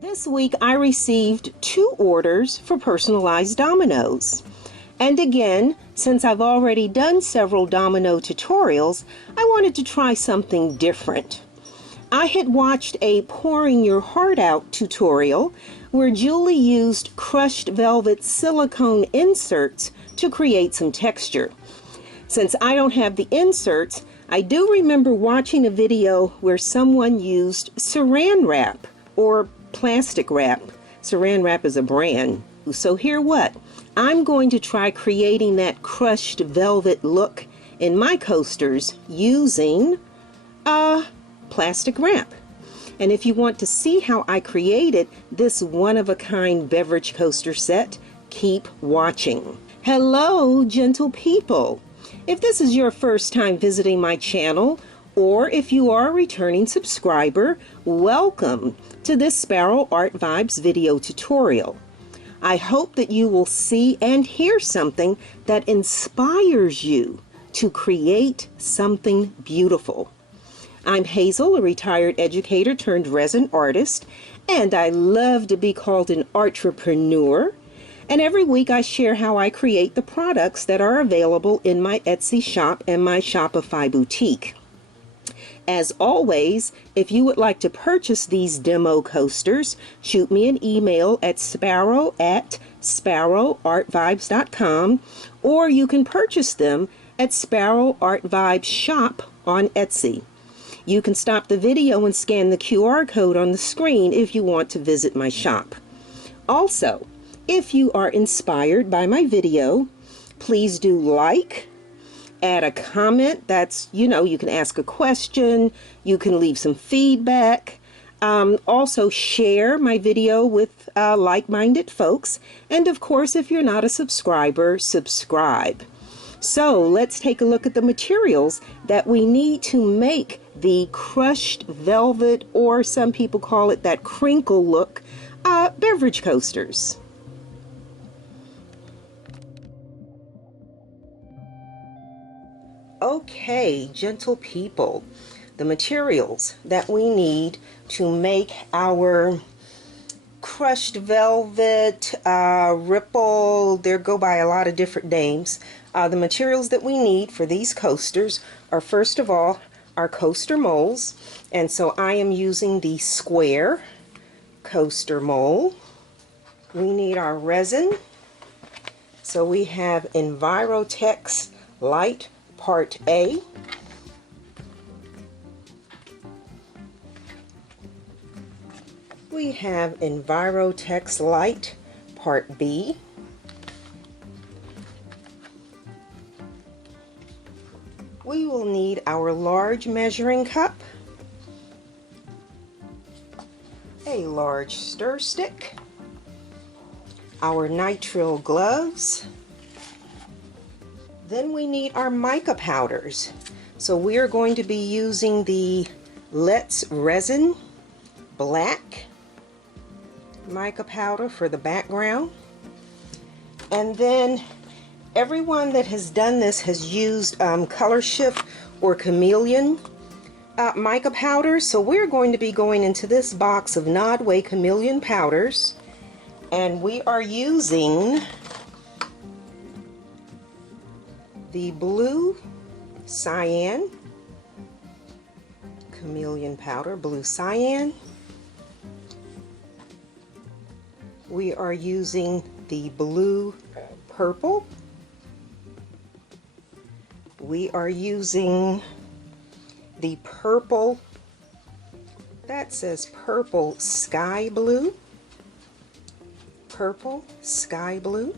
This week I received 2 orders for personalized dominoes. And again, since I've already done several domino tutorials, I wanted to try something different. I had watched a pouring your heart out tutorial where Julie used crushed velvet silicone inserts to create some texture. Since I don't have the inserts, I do remember watching a video where someone used saran wrap or plastic wrap. Saran wrap is a brand. So here what? I'm going to try creating that crushed velvet look in my coasters using plastic wrap. And if you want to see how I created this one-of-a-kind beverage coaster set, keep watching. Hello, gentle people. If this is your first time visiting my channel, or if you are a returning subscriber, welcome to this Sparrow Art Vibes video tutorial. I hope that you will see and hear something that inspires you to create something beautiful. I'm Hazel, a retired educator turned resin artist, and I love to be called an entrepreneur. And every week I share how I create the products that are available in my Etsy shop and my Shopify boutique. As always, if you would like to purchase these demo coasters, shoot me an email at sparrow@sparrowartvibes.com, or you can purchase them at Sparrow Art Vibes shop on Etsy. You can stop the video and scan the QR code on the screen if you want to visit my shop. Also, if you are inspired by my video, please do like, add a comment. That's, you can ask a question, you can leave some feedback. Also share my video with like-minded folks. And of course, if you're not a subscriber, subscribe. So let's take a look at the materials that we need to make the crushed velvet, or some people call it that crinkle look, beverage coasters. Okay, gentle people, the materials that we need to make our crushed velvet, ripple, they go by a lot of different names. The materials that we need for these coasters are, first of all, our coaster molds. And so I am using the square coaster mold. We need our resin. So we have Envirotex Light Part A. We have Envirotex Light Part B. We will need our large measuring cup, a large stir stick, our nitrile gloves. Then we need our mica powders. So we are going to be using the Let's Resin Black mica powder for the background. And then everyone that has done this has used Color Shift or Chameleon mica powders. So we're going to be going into this box of Nodway Chameleon powders, and we are using the blue cyan Chameleon powder, blue cyan. We are using the blue purple. We are using the purple, that says purple sky blue, purple sky blue.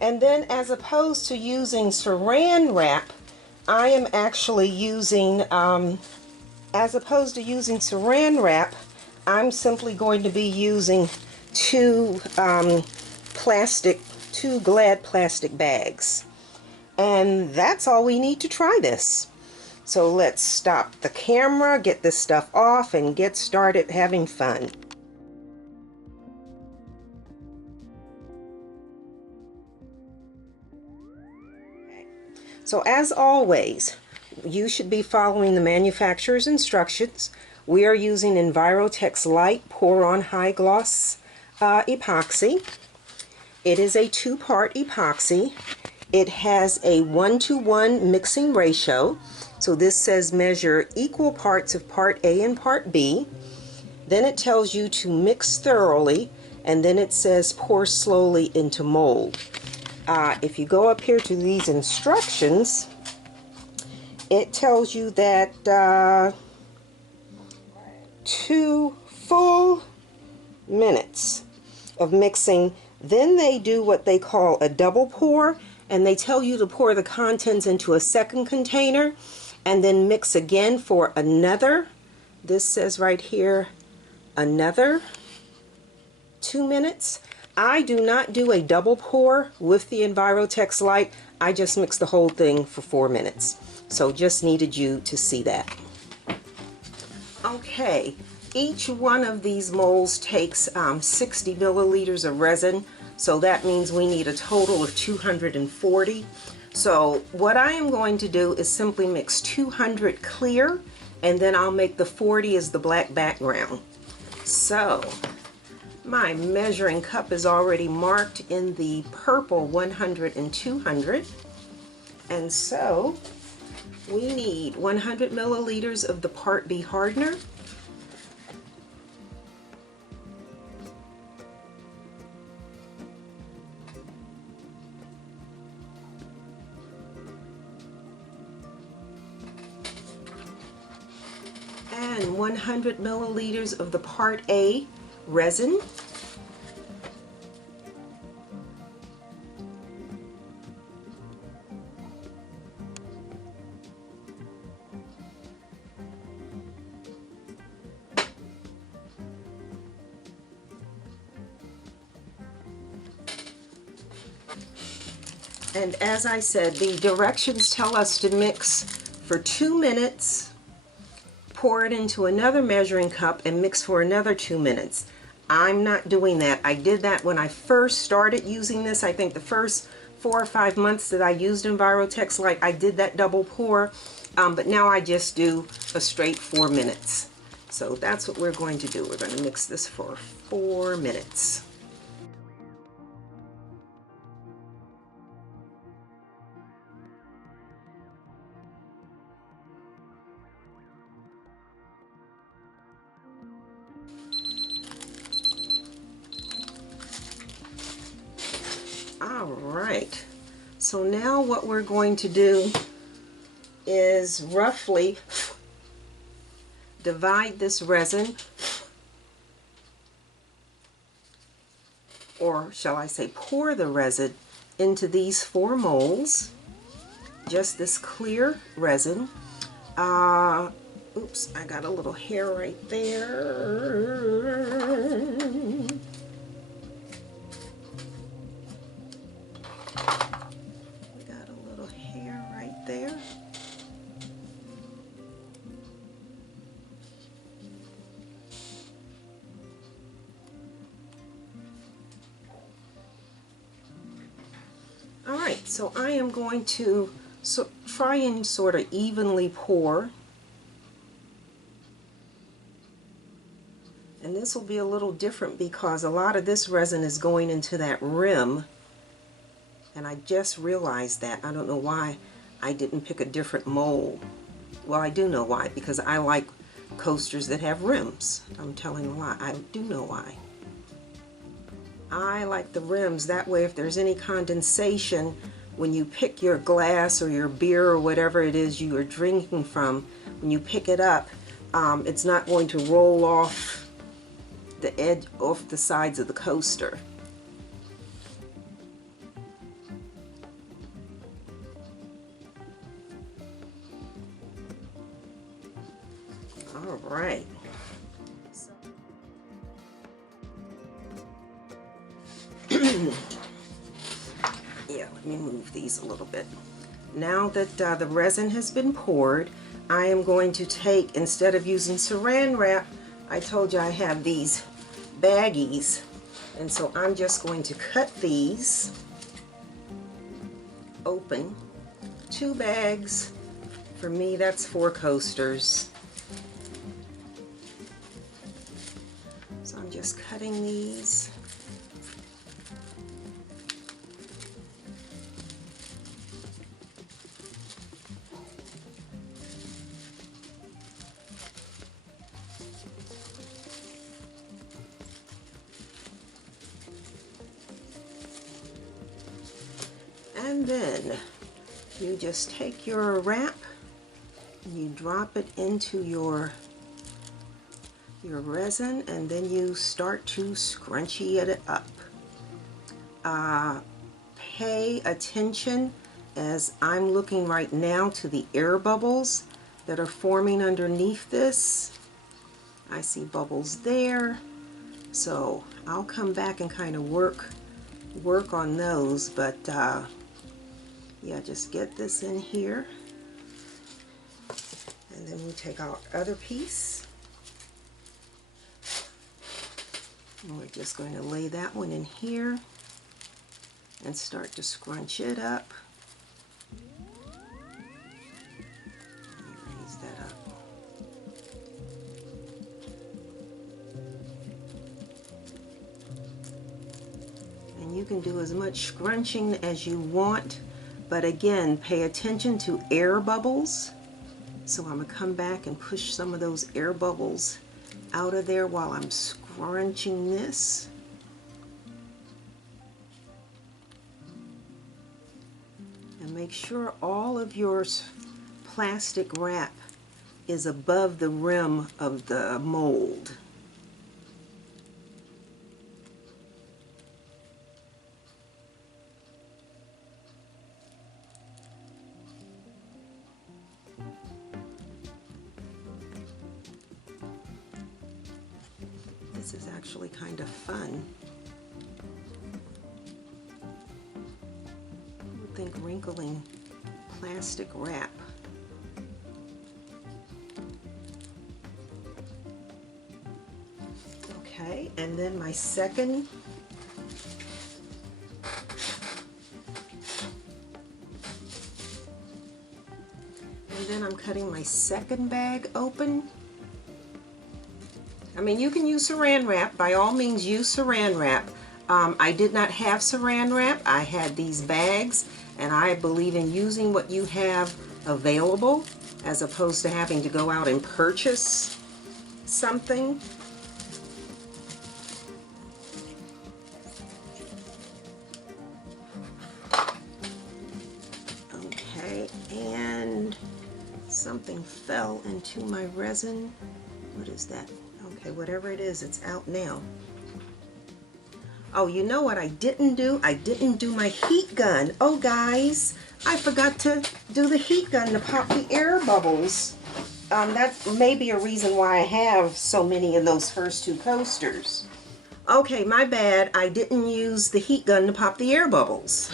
And then, as opposed to using saran wrap, I am actually using, as opposed to using saran wrap, I'm simply going to be using two Glad plastic bags. And that's all we need to try this. So let's stop the camera, get this stuff off, and get started having fun. So as always, you should be following the manufacturer's instructions. We are using Envirotex Light Pour On High Gloss epoxy. It is a two-part epoxy. It has a 1-to-1 mixing ratio. So this says measure equal parts of part A and part B. Then it tells you to mix thoroughly, and then it says pour slowly into mold. If you go up here to these instructions, it tells you that 2 full minutes of mixing. Then they do what they call a double pour, and they tell you to pour the contents into a second container and then mix again for another, this says right here, another 2 minutes. I do not do a double pour with the Envirotex Light. I just mix the whole thing for 4 minutes. So just needed you to see that. Okay, each one of these molds takes 60 milliliters of resin, so that means we need a total of 240. So what I am going to do is simply mix 200 clear, and then I'll make the 40 as the black background. So my measuring cup is already marked in the purple 100 and 200, and so we need 100 milliliters of the Part B hardener, and 100 milliliters of the Part A resin, and as I said, the directions tell us to mix for 2 minutes, pour it into another measuring cup, and mix for another 2 minutes. I'm not doing that. I did that when I first started using this. I think the first 4 or 5 months that I used Envirotex Light, I did that double pour, but now I just do a straight 4 minutes. So that's what we're going to do. We're going to mix this for 4 minutes. Alright, so now what we're going to do is roughly divide this resin, or shall I say pour the resin into these 4 molds, just this clear resin. Oops, I got a little hair right there. There. All right, so I am going to try and sort of evenly pour, and this will be a little different because a lot of this resin is going into that rim, and I just realized that. I don't know why I didn't pick a different mold. Well, I do know why, because I like coasters that have rims. I'm telling a lie. I do know why. I like the rims. That way, if there's any condensation when you pick your glass or your beer or whatever it is you are drinking from, when you pick it up, it's not going to roll off the edge, off the sides of the coaster. All right. Yeah, let me move these a little bit. Now that the resin has been poured, I am going to take, instead of using saran wrap, I told you I have these baggies, and so I'm just going to cut these open 2 bags. For me, that's 4 coasters. So I'm just cutting these. And then you just take your wrap and you drop it into your resin, and then you start to scrunchy it up. Pay attention, as I'm looking right now, to the air bubbles that are forming underneath this. I see bubbles there, so I'll come back and kind of work on those, but yeah, just get this in here, and then we take our other piece, and we're just going to lay that one in here and start to scrunch it up. Let me raise that up. And you can do as much scrunching as you want, but again, pay attention to air bubbles. So I'm going to come back and push some of those air bubbles out of there while I'm scrunching this. And make sure all of your plastic wrap is above the rim of the mold. This is actually kind of fun. I would think wrinkling plastic wrap. Okay, and then my second I'm cutting my second bag open. I mean, you can use saran wrap. By all means, use saran wrap. I did not have saran wrap. I had these bags, and I believe in using what you have available as opposed to having to go out and purchase something. Okay, and something fell into my resin. What is that? Okay, whatever it is, it's out now. Oh, you know what I didn't do? I didn't do my heat gun. Oh, guys, I forgot to do the heat gun to pop the air bubbles. That may be a reason why I have so many of those first 2 coasters. Okay, my bad. I didn't use the heat gun to pop the air bubbles.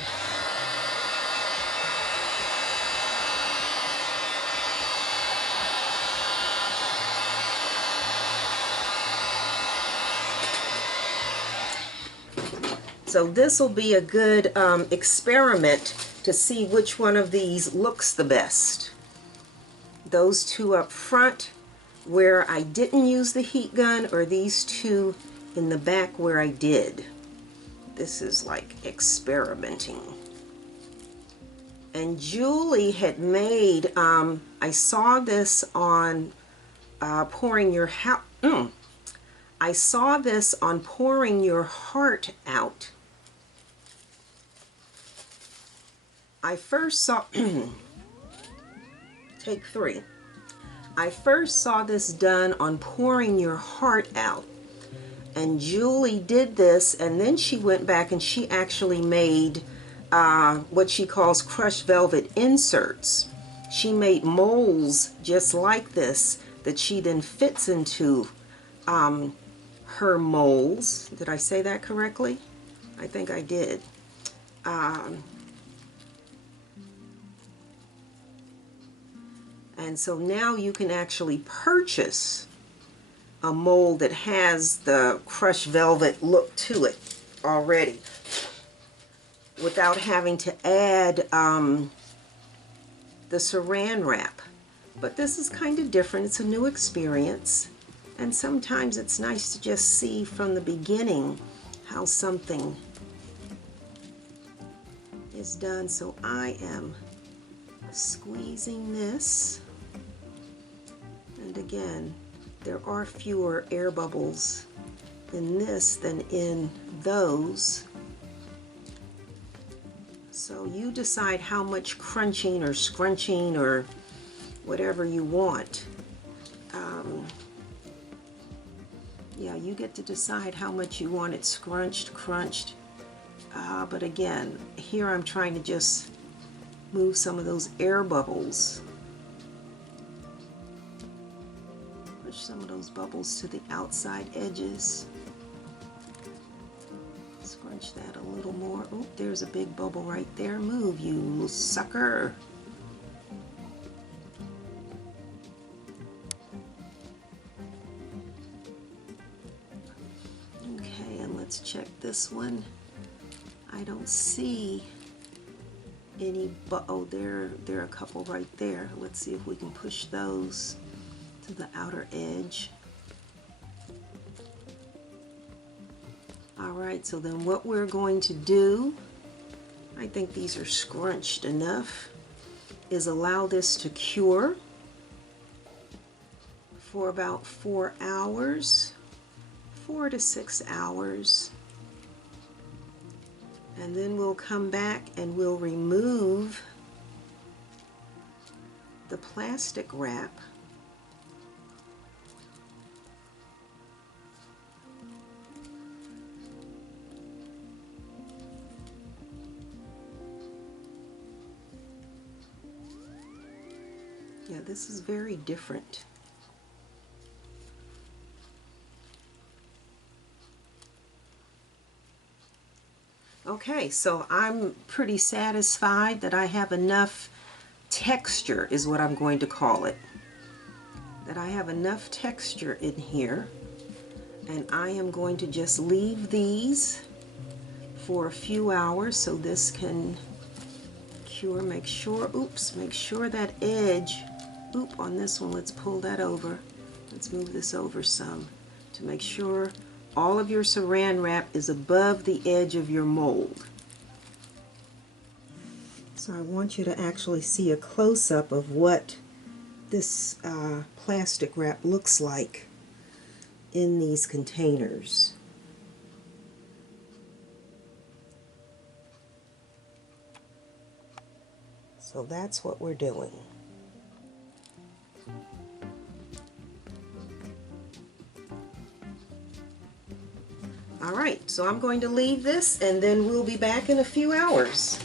So this will be a good experiment to see which one of these looks the best. Those 2 up front where I didn't use the heat gun, or these 2 in the back where I did. This is like experimenting. And Julie had made, I saw this on pouring your I saw this on pouring your heart out. I first saw, take 3. I first saw this done on pouring your heart out. And Julie did this, and then she went back and she actually made what she calls crushed velvet inserts. She made molds just like this that she then fits into her molds. Did I say that correctly? I think I did. And so now you can actually purchase a mold that has the crushed velvet look to it already without having to add the saran wrap. But this is kind of different. It's a new experience. And sometimes it's nice to just see from the beginning how something is done. So I am squeezing this. And again, there are fewer air bubbles in this than in those. So you decide how much crunching or scrunching or whatever you want. Yeah, you get to decide how much you want it scrunched, crunched. But again, here I'm trying to just move some of those air bubbles. Push some of those bubbles to the outside edges. Scrunch that a little more. Oh, there's a big bubble right there. Move, you sucker. Okay, and let's check this one. I don't see any, oh, there are a couple right there. Let's see if we can push those to the outer edge. Alright, so then what we're going to do, I think these are scrunched enough, is allow this to cure for about 4 hours, 4 to 6 hours. And then we'll come back and we'll remove the plastic wrap. Yeah, this is very different. Okay, so I'm pretty satisfied that I have enough texture, is what I'm going to call it. That I have enough texture in here, and I am going to just leave these for a few hours so this can cure. Make sure, oops, make sure that edge, on this one, let's pull that over. Let's move this over some to make sure all of your saran wrap is above the edge of your mold. So I want you to actually see a close-up of what this plastic wrap looks like in these containers. So that's what we're doing. Alright, so I'm going to leave this and then we'll be back in a few hours.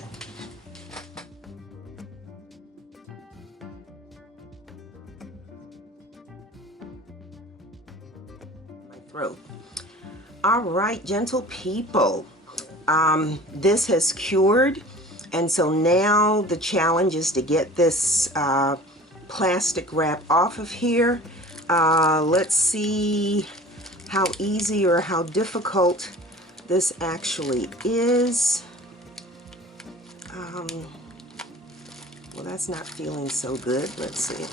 My throat. Alright, gentle people. This has cured, and so now the challenge is to get this plastic wrap off of here. Let's see how easy or how difficult this actually is. Well, that's not feeling so good. Let's see.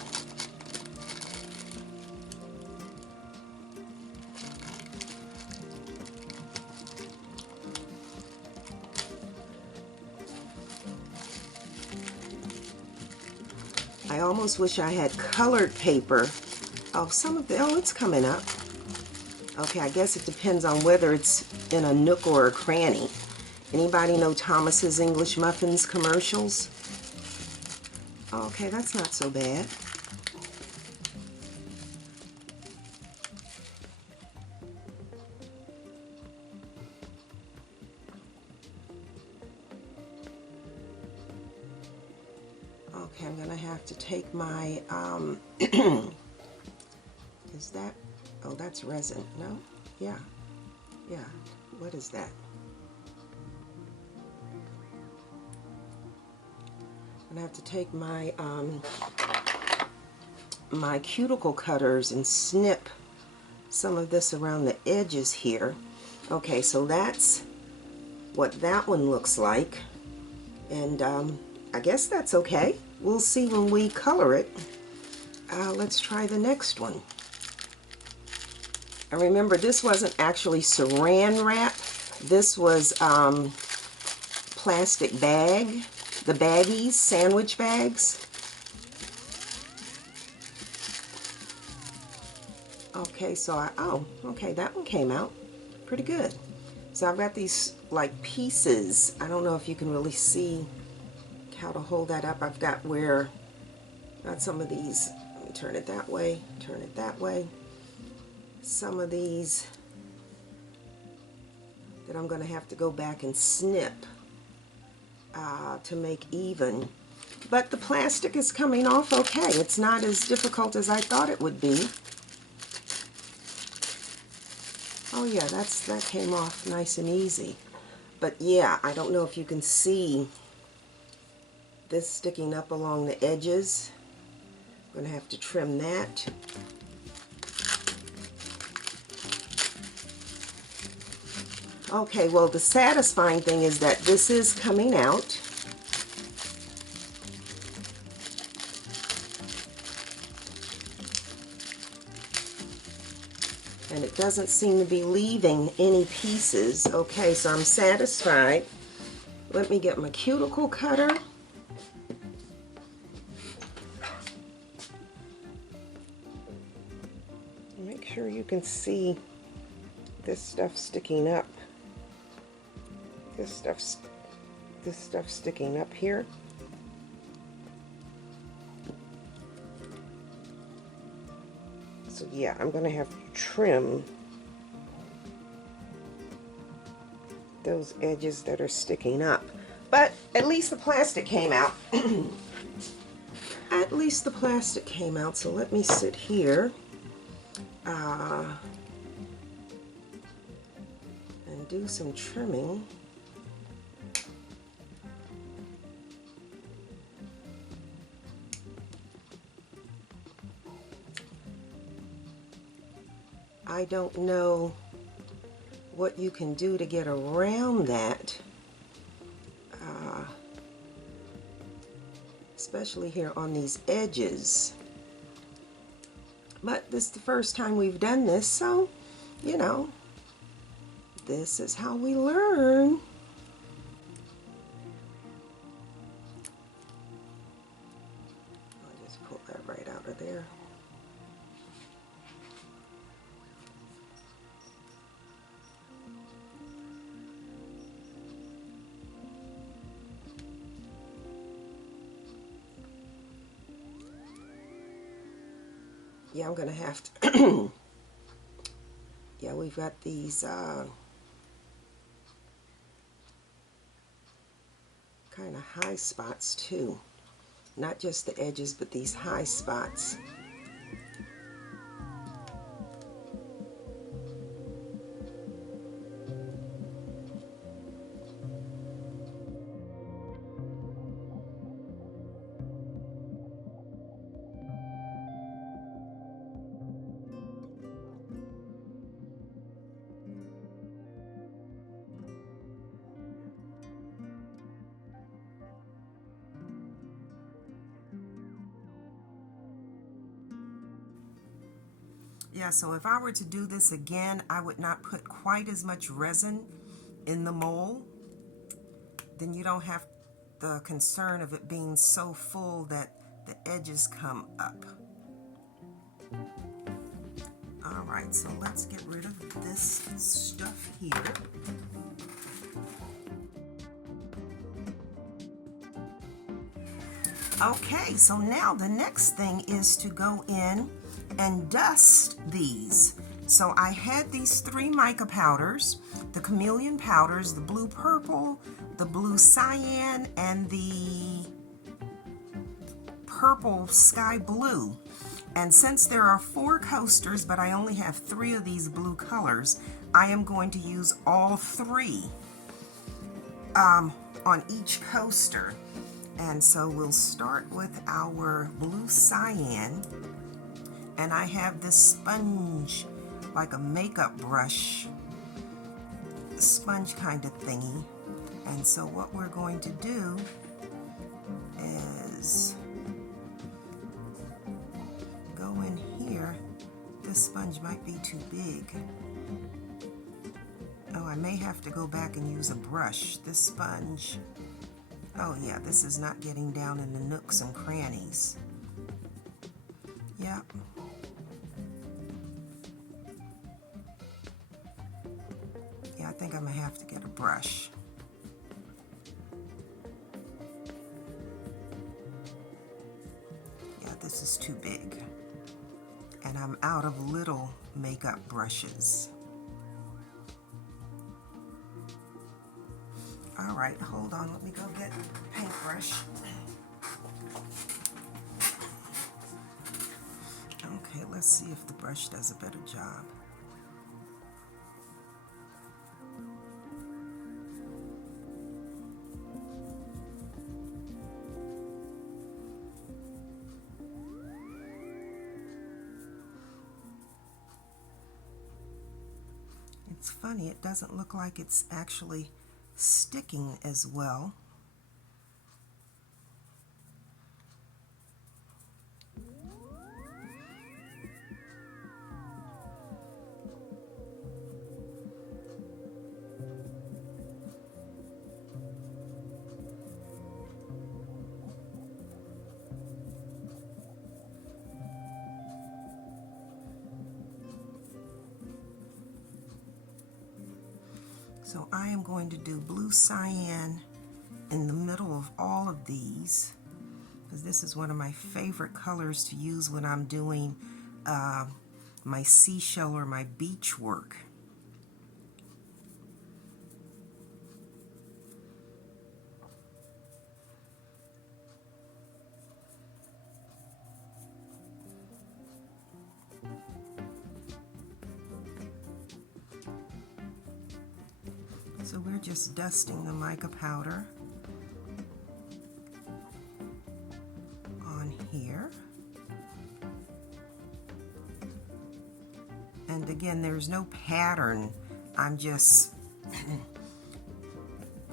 I almost wish I had colored paper. Oh, it's coming up. Okay, I guess it depends on whether it's in a nook or a cranny. Anybody know Thomas's English Muffins commercials? Okay, that's not so bad. Okay, I'm gonna have to take my, is that, oh, that's resin, no? Yeah, what is that? I'm gonna have to take my, my cuticle cutters and snip some of this around the edges here. Okay, so that's what that one looks like, and I guess that's okay. we'll see when we color it. Let's try the next one. And remember, this wasn't actually saran wrap. This was plastic bag, the baggies, sandwich bags. Okay, so okay, that one came out pretty good. So I've got these like pieces. I don't know if you can really see how to hold that up. I've got some of these. Let me turn it that way, turn it that way. Some of these that I'm going to have to go back and snip to make even. But the plastic is coming off okay. It's not as difficult as I thought it would be. Oh yeah, that came off nice and easy. But yeah, I don't know if you can see this sticking up along the edges. I'm going to have to trim that. Okay, well, the satisfying thing is that this is coming out. And it doesn't seem to be leaving any pieces. Okay, so I'm satisfied. Let me get my cuticle cutter. Make sure you can see this stuff sticking up. This stuff sticking up here. So yeah, I'm going to have to trim those edges that are sticking up. But at least the plastic came out. At least the plastic came out. So let me sit here and do some trimming. I don't know what you can do to get around that, especially here on these edges. But this is the first time we've done this, so, you know, this is how we learn. I'll just pull that right out of there. Yeah, I'm gonna have to yeah, we've got these kind of high spots too, not just the edges but these high spots. Yeah, so if I were to do this again, I would not put quite as much resin in the mold. Then you don't have the concern of it being so full that the edges come up. All right, so let's get rid of this stuff here. Okay, so now the next thing is to go in and dust these. So I had these 3 mica powders, the Chameleon powders, the blue purple, the blue cyan, and the purple sky blue. And since there are 4 coasters, but I only have 3 of these blue colors, I am going to use all 3 on each coaster. And so we'll start with our blue cyan. And I have this sponge, like a makeup brush, sponge kind of thingy. And so what we're going to do is sponge might be too big. Oh, I may have to go back and use a brush. This sponge, oh yeah, this is not getting down in the nooks and crannies. Yep. Yeah, I think I'm gonna have to get a brush. Yeah, this is too big. And I'm out of little makeup brushes. All right, hold on, let me go get a paintbrush. Okay, let's see if the brush does a better job. It's funny, it doesn't look like it's actually sticking as well. So I am going to do blue cyan in the middle of all of these, because this is one of my favorite colors to use when I'm doing my seashell or my beach work. So we're just dusting the mica powder on here. And again, there's no pattern. I'm just,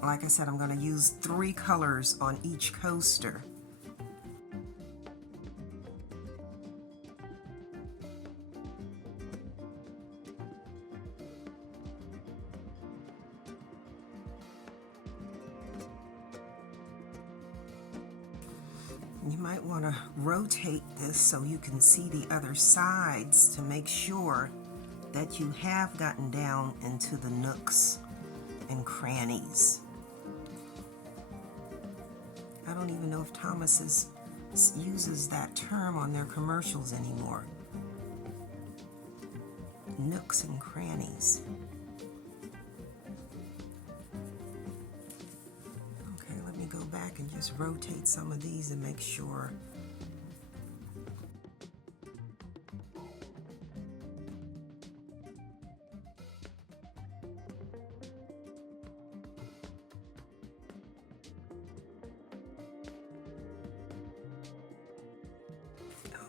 like I said, I'm going to use 3 colors on each coaster. You might want to rotate this so you can see the other sides to make sure that you have gotten down into the nooks and crannies. I don't even know if Thomas uses that term on their commercials anymore. Nooks and crannies. Go back and just rotate some of these and make sure.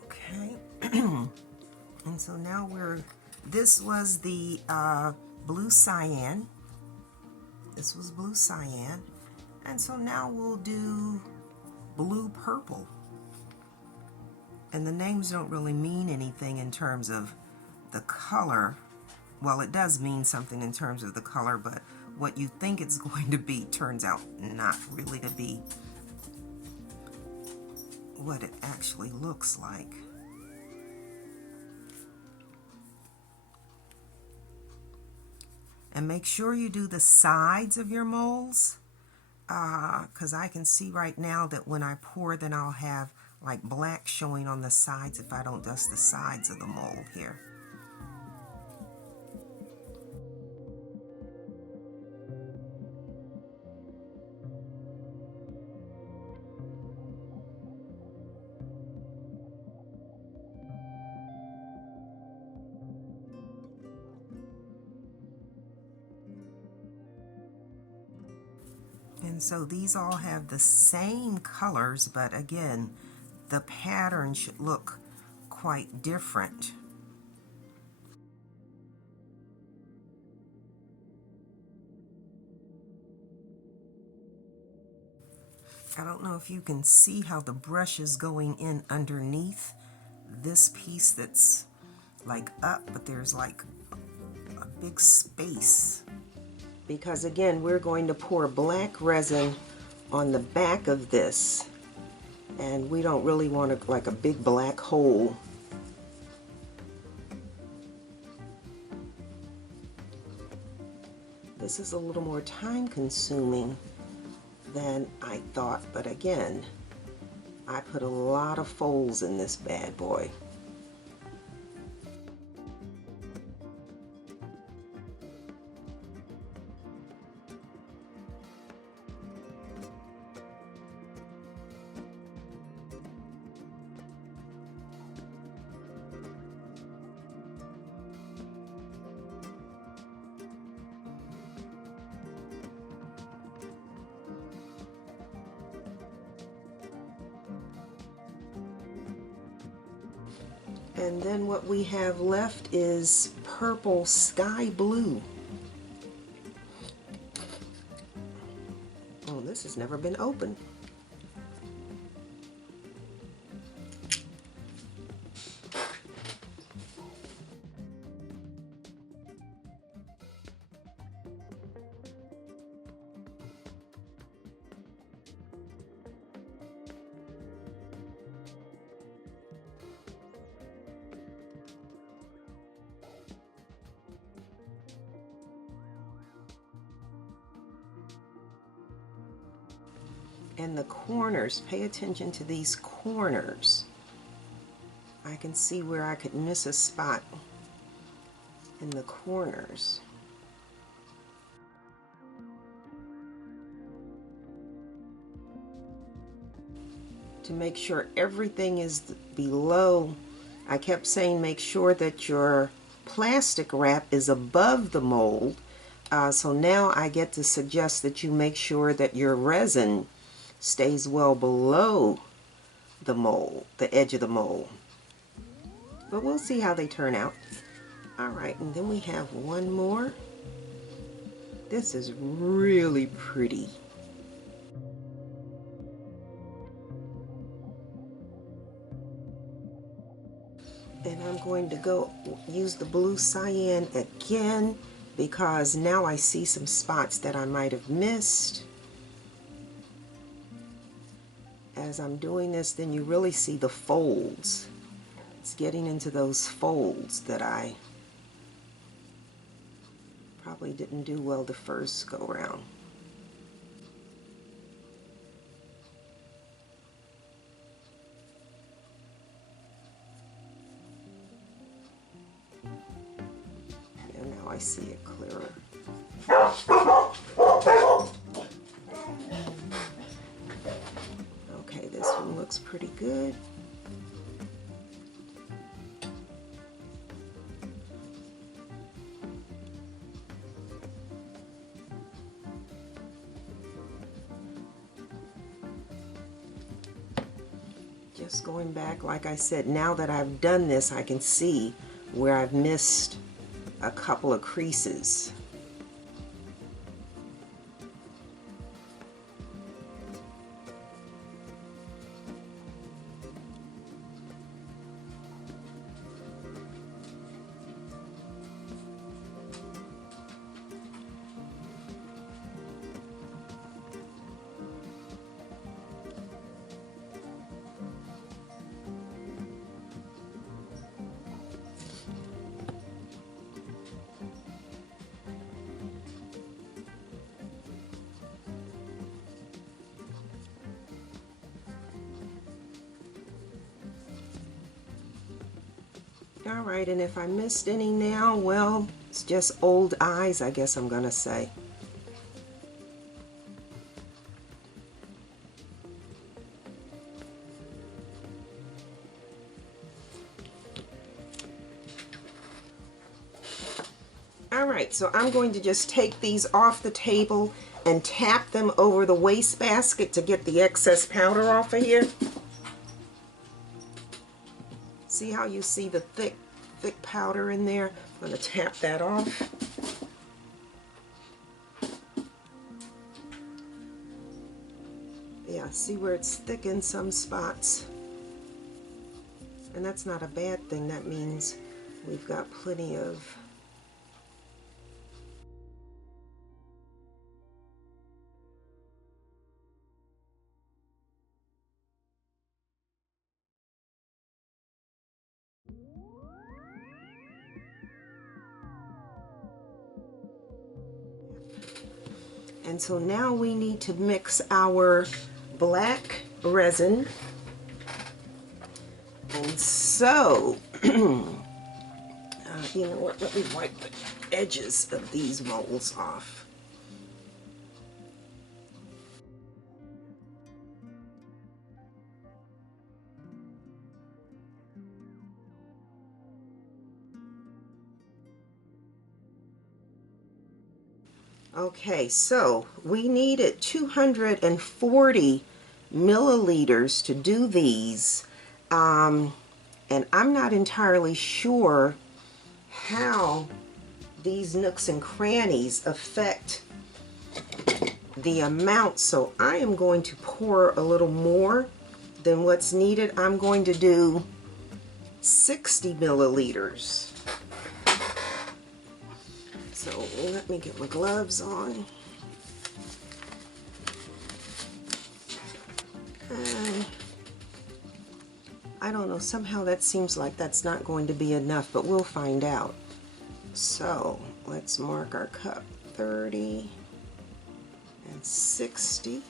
Okay. And so now this was the blue cyan. This was blue cyan. And so now we'll do blue purple. And the names don't really mean anything in terms of the color. Well, it does mean something in terms of the color, but what you think it's going to be turns out not really to be what it actually looks like. And make sure you do the sides of your molds. Because I can see right now that when I pour, then I'll have like black showing on the sides if I don't dust the sides of the mold here. And so these all have the same colors, but again, the pattern should look quite different. I don't know if you can see how the brush is going in underneath this piece that's like up, but there's like a big space. Because again, we're going to pour black resin on the back of this, and we don't really want like a big black hole. This is a little more time consuming than I thought, but again, I put a lot of folds in this bad boy. And then what we have left is purple sky blue. Oh, this has never been opened. And the corners, pay attention to these corners. I can see where I could miss a spot in the corners. To make sure everything is below, I kept saying make sure that your plastic wrap is above the mold. So now I get to suggest that you make sure that your resin stays well below the mold, the edge of the mold. But we'll see how they turn out. All right, and then we have one more. This is really pretty. And I'm going to go use the blue cyan again because now I see some spots that I might have missed. As I'm doing this, then you really see the folds. It's getting into those folds that I probably didn't do well the first go round. And now I see it clearer. Okay, this one looks pretty good. Just going back, like I said, now that I've done this, I can see where I've missed a couple of creases. All right, and if I missed any now, well, it's just old eyes, I guess I'm gonna say. All right, so I'm going to just take these off the table and tap them over the wastebasket to get the excess powder off of here. See how you see the thick powder in there? I'm going to tap that off. Yeah, see where it's thick in some spots? And that's not a bad thing. That means We've got plenty of and so now we need to mix our black resin. And so, you know what, let me wipe the edges of these molds off. Okay, so we needed 240 milliliters to do these, and I'm not entirely sure how these nooks and crannies affect the amount, so I am going to pour a little more than what's needed. I'm going to do 60 milliliters. So let me get my gloves on. And I don't know, somehow that seems like that's not going to be enough, but we'll find out. So let's mark our cup, 30 and 60.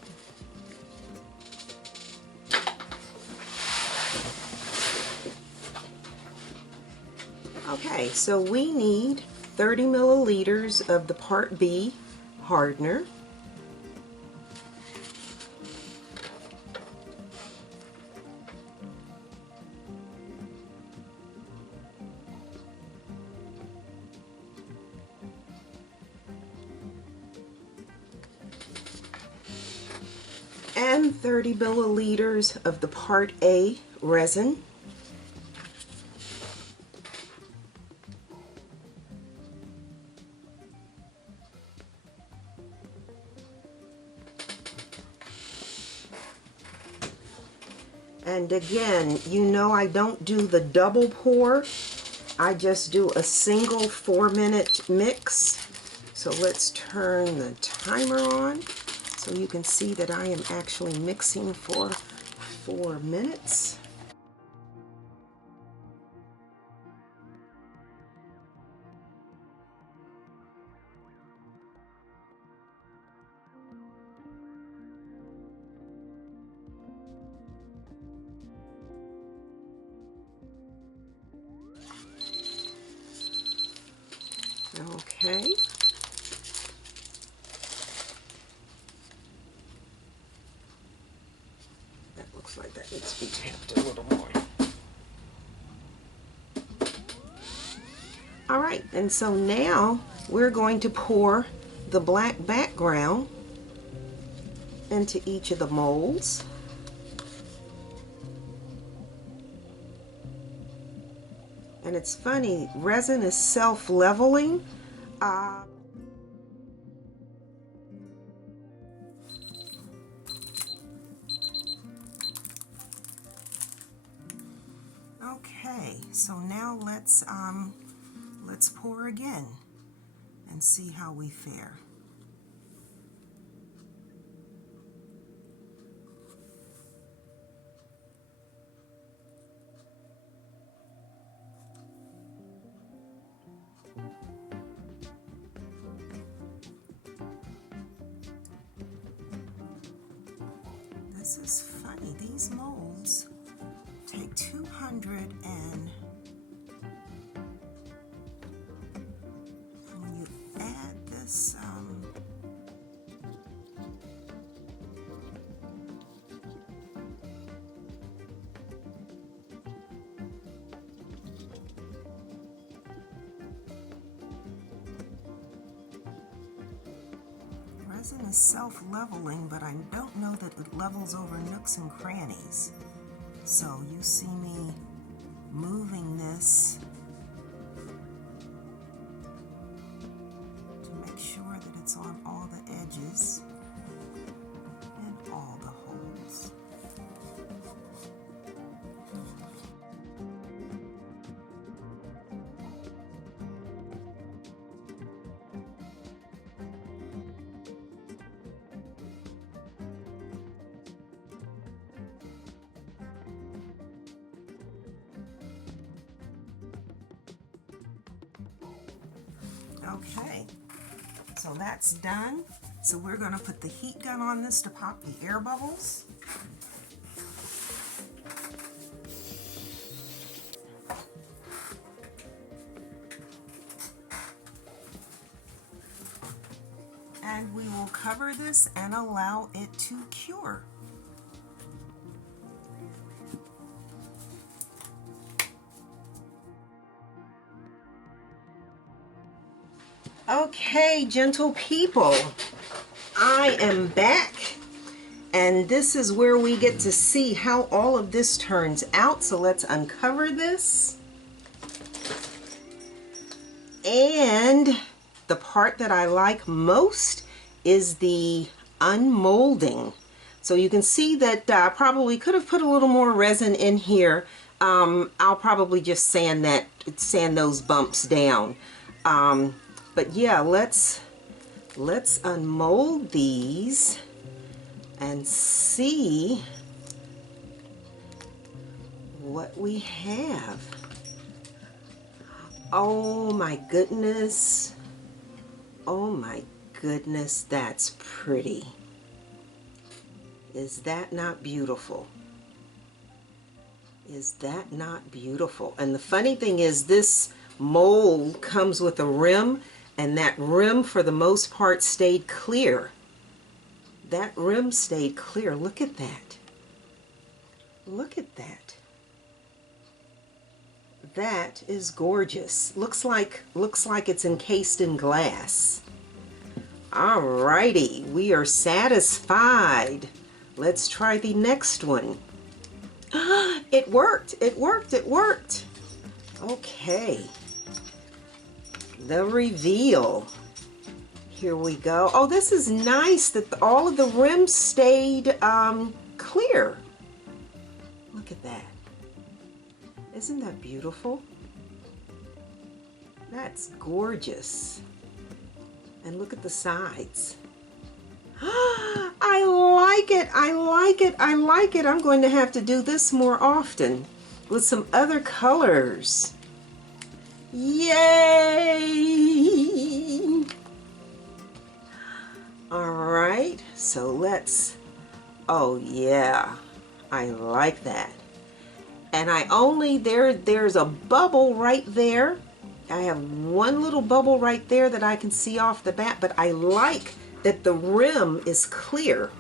Okay, so we need 30 milliliters of the Part B hardener. And 30 milliliters of the Part A resin. And again, you know I don't do the double pour. I just do a single 4-minute mix. So let's turn the timer on so you can see that I am actually mixing for 4 minutes. Okay. That looks like that needs to be tapped a little more. All right, and so now we're going to pour the black background into each of the molds. And it's funny, resin is self-leveling. Okay, so now let's pour again and see how we fare. This is funny, these molds take 200 and when you add this resin is self-leveling, but I don't know that it levels over nooks and crannies. So you see me moving this to make sure that it's on all the edges and all the holes. Okay, so that's done. So we're going to put the heat gun on this to pop the air bubbles. And we will cover this and allow it to cure. Okay, gentle people, I am back, and this is where we get to see how all of this turns out. So let's uncover this. And the part that I like most is the unmolding. So you can see that I probably could have put a little more resin in here. I'll probably just sand those bumps down. But yeah, let's unmold these and see what we have. Oh my goodness. Oh my goodness, that's pretty. Is that not beautiful? Is that not beautiful? And the funny thing is, this mold comes with a rim, and that rim for the most part stayed clear. That rim stayed clear. Look at that. Look at that. That is gorgeous. Looks like it's encased in glass. Alrighty, we are satisfied. Let's try the next one. It worked, it worked, it worked. Okay. The reveal. Here we go. Oh, this is nice that all of the rims stayed clear. Look at that. Isn't that beautiful? That's gorgeous. And look at the sides. I like it. I like it. I like it. I'm going to have to do this more often with some other colors. Yay! All right, so let's, oh yeah, I like that. And there's a bubble right there. I have one little bubble right there that I can see off the bat, but I like that the rim is clear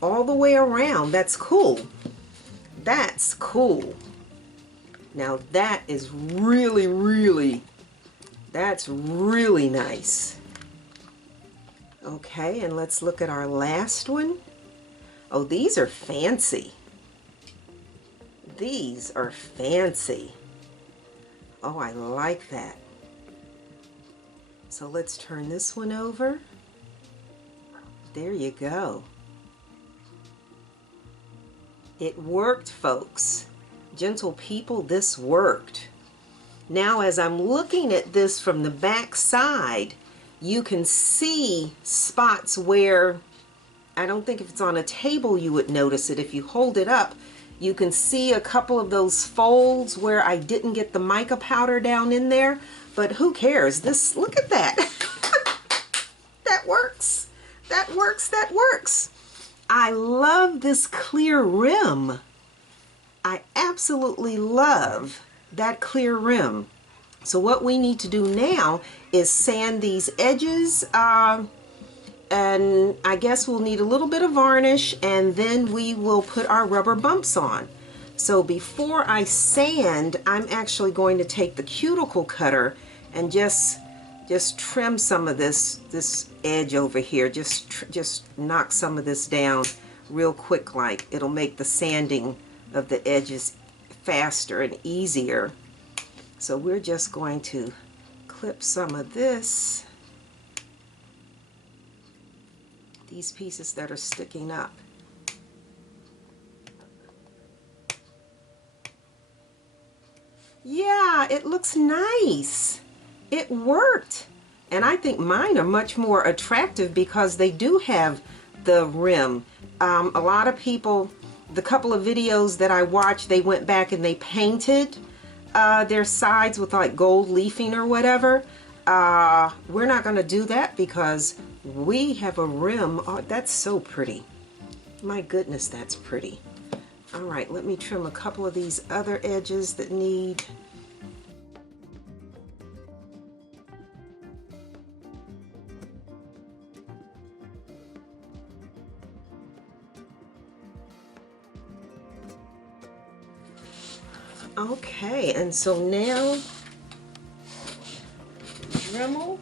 all the way around. That's cool. That's cool. Now that is really, that's really nice. Okay, and let's look at our last one. Oh, these are fancy. These are fancy. Oh, I like that. So let's turn this one over. There you go. It worked, folks. Gentle people, this worked. Now, as I'm looking at this from the back side, you can see spots where, I don't think if it's on a table you would notice it. If you hold it up, you can see a couple of those folds where I didn't get the mica powder down in there, but who cares? This, look at that. That works. That works. That works. I love this clear rim. I absolutely love that clear rim. So what we need to do now is sand these edges, and I guess we'll need a little bit of varnish, and then we will put our rubber bumps on. So before I sand, I'm actually going to take the cuticle cutter and just trim some of this edge over here. Just knock some of this down real quick, like it'll make the sanding of the edges faster and easier. So we're just going to clip some of this, these pieces that are sticking up. Yeah, it looks nice. It worked. And I think mine are much more attractive because they do have the rim. A lot of people, the couple of videos that I watched, they went back and they painted their sides with like gold leafing or whatever. we're not going to do that because we have a rim. Oh, that's so pretty. My goodness, that's pretty. All right, let me trim a couple of these other edges that need. Okay, and so now Dremel.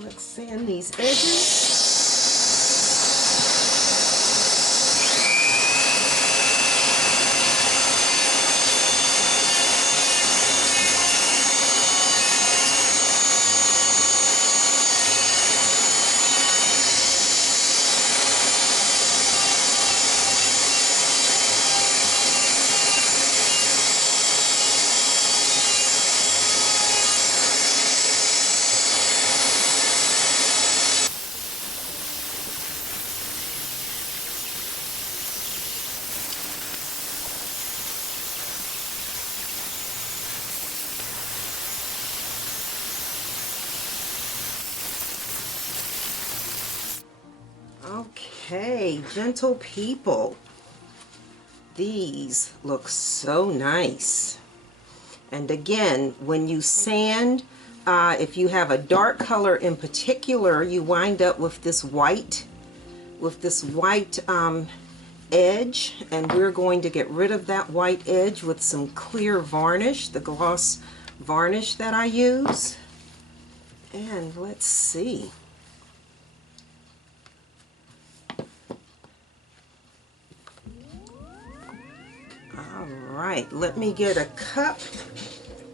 Let's sand these edges. Okay, gentle people, these look so nice. And again, when you sand, if you have a dark color in particular, you wind up with this white, edge, and we're going to get rid of that white edge with some clear varnish, the gloss varnish that I use. And let's see. Alright, let me get a cup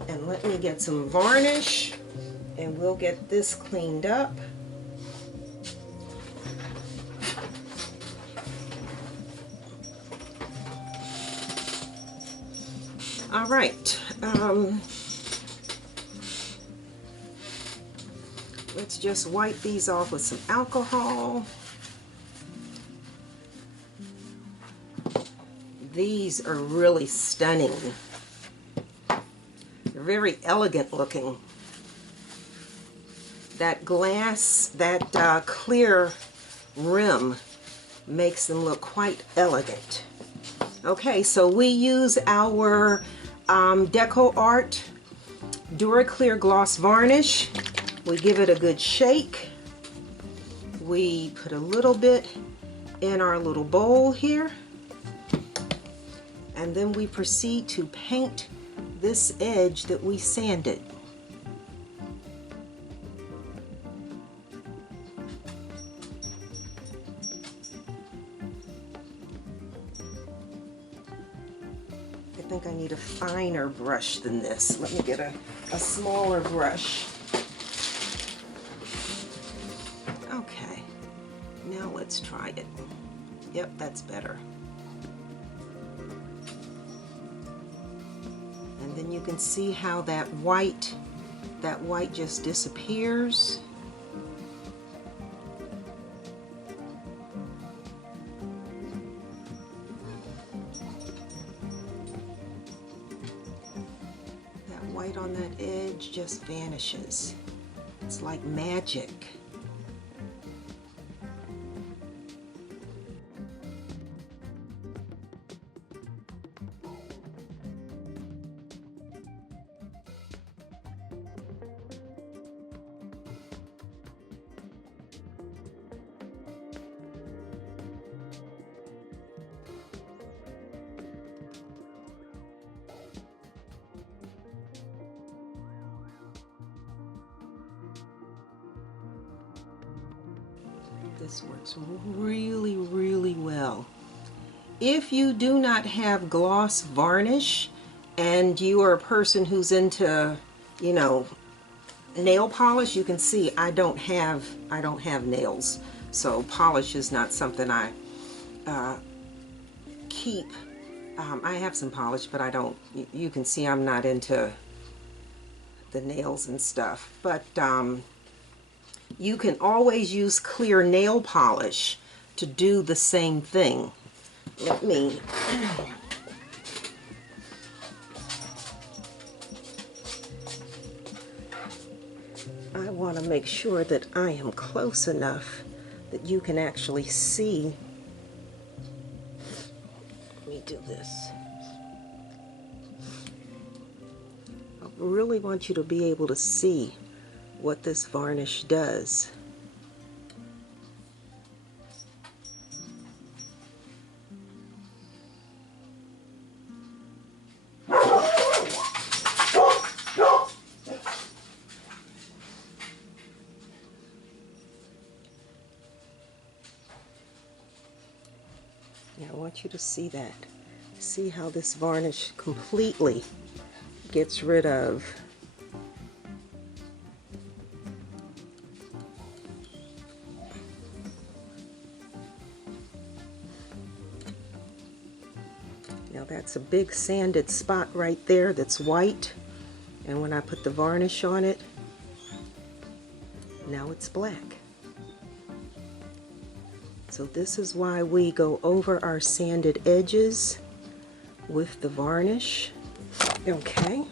and let me get some varnish and we'll get this cleaned up. Alright, let's just wipe these off with some alcohol. These are really stunning. They're very elegant looking. That glass, that clear rim makes them look quite elegant. Okay, so we use our Deco Art Duraclear Gloss Varnish. We give it a good shake. We put a little bit in our little bowl here. And then we proceed to paint this edge that we sanded. I think I need a finer brush than this. Let me get a smaller brush. Okay, now let's try it. Yep, that's better. And then you can see how that white just disappears. That white on that edge just vanishes. It's like magic. This works really, really well. If you do not have gloss varnish and you are a person who's into, you know, nail polish, you can see I don't have nails, so polish is not something I keep. I have some polish, but I don't. You can see I'm not into the nails and stuff, but you can always use clear nail polish to do the same thing. let me I want to make sure that I am close enough that you can actually see. Let me do this. I really want you to be able to see what this varnish does. Yeah, I want you to see that. See how this varnish completely gets rid of now. That's a big sanded spot right there that's white, and when I put the varnish on it, now it's black. So this is why we go over our sanded edges with the varnish. Okay.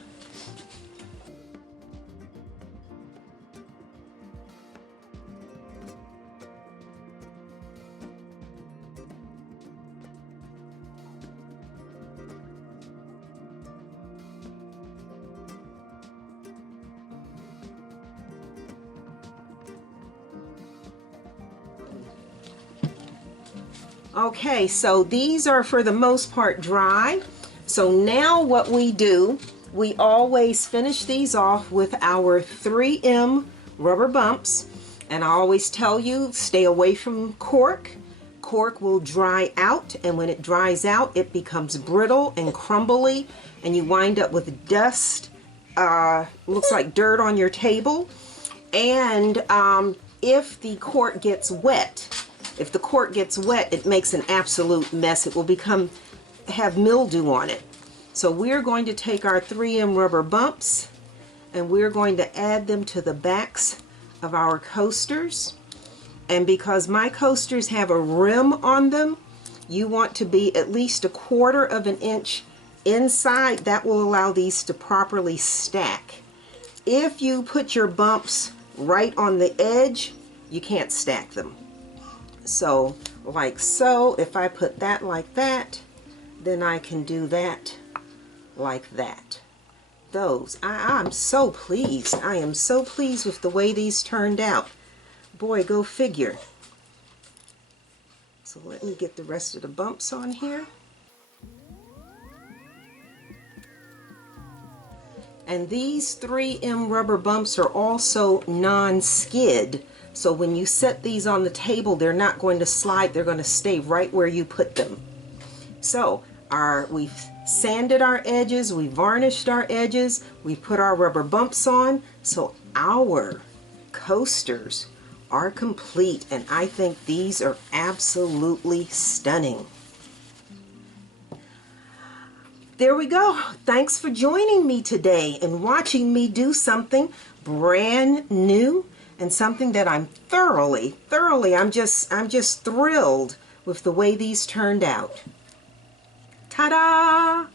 Okay, so these are for the most part dry. So now what we do, we always finish these off with our 3M rubber bumps. And I always tell you, stay away from cork. Cork will dry out, and when it dries out, it becomes brittle and crumbly, and you wind up with dust, looks like dirt on your table. And if the cork gets wet, it makes an absolute mess. It will have mildew on it. So we're going to take our 3M rubber bumps and we're going to add them to the backs of our coasters. And because my coasters have a rim on them, you want to be at least 1/4 of an inch inside. That will allow these to properly stack. If you put your bumps right on the edge, you can't stack them. So like so, if I put that like that, then I can do that like that. I'm so pleased. I am so pleased with the way these turned out. Boy, go figure. So let me get the rest of the bumps on here. And these 3M rubber bumps are also non-skid. So when you set these on the table, they're not going to slide. They're going to stay right where you put them. So we've sanded our edges, we varnished our edges, we put our rubber bumps on. So our coasters are complete, and I think these are absolutely stunning. There we go. Thanks for joining me today and watching me do something brand new and something that I'm I'm just thrilled with the way these turned out. Ta-da!